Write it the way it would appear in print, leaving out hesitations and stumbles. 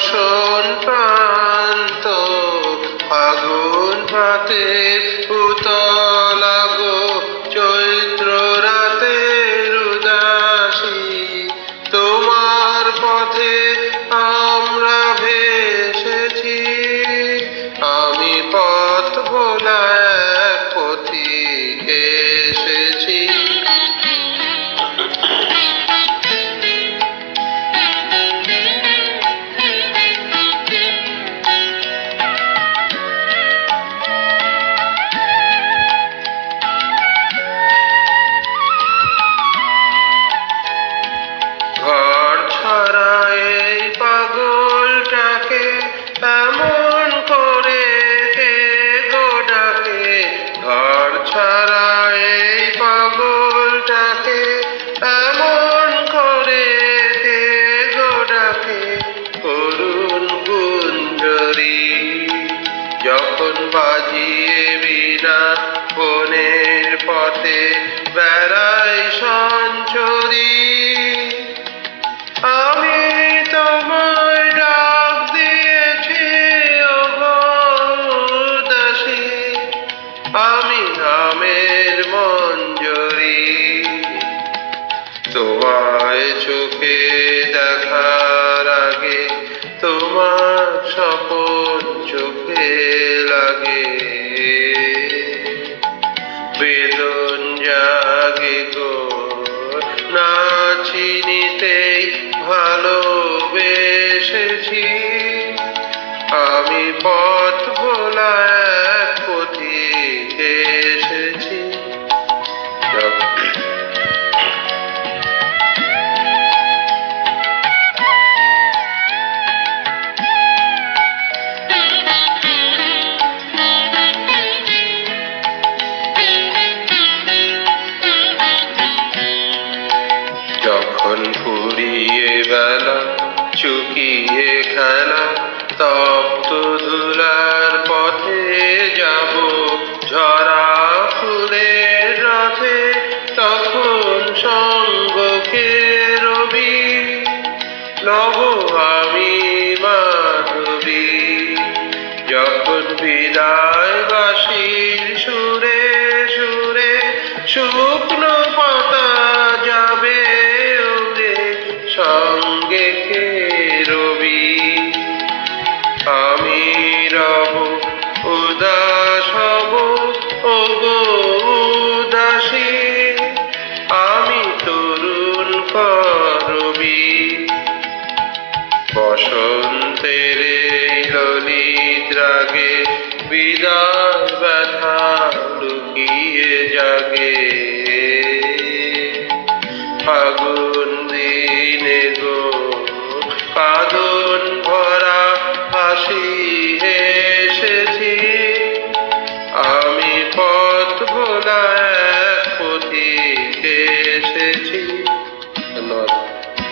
বসন প্রান্ত ফাগুন প্রাতে উতলাগো চৈত্র রাতের উদাসী তোমার পথে আমরা ভেসেছি আমি পথ ভোলা এক পথিক এসেছি ঘর ছাড়া এই পাগলটাকে এমন করে কে গো ডাকে ঘর ছাড়া এই পাগলটাকে এমন করে কে গো ডাকে করুণ গুঞ্জরি যখন বাজিয়ে বিনা বনের পথে বেড়াই সঞ্চরী আমি তোমায় ডাক দিয়েছি ওগো দাসী আমি আমের মঞ্জরি তোমায় চোখে দেখার আগে তোমার স্বপন চোখে লাগে বেদন জাগে গো না চিনিতেই ভালোবেসেছি আমি পথ ভোলা এক পথিক এসেছি যখন ফুরিয়ে বেলা চুকিয়ে খেলা তপ্ত ধুলার পথে যাব ঝরা ফুলের রথে তখন সঙ্গকে রবি নব আমি মাধবী যখন বিদায় বাসির সুরে সুরে শুকনো পাতা যাবে উড়ে সঙ্গে কে রবি আমি রব উদাস হব ওগো উদাসী আমি তরুণ করবি বসন্তের এই ললিত রাগে বিদায় ব্যথা লুকিয়ে জাগে ফাগুন দিনে গো কাঁদো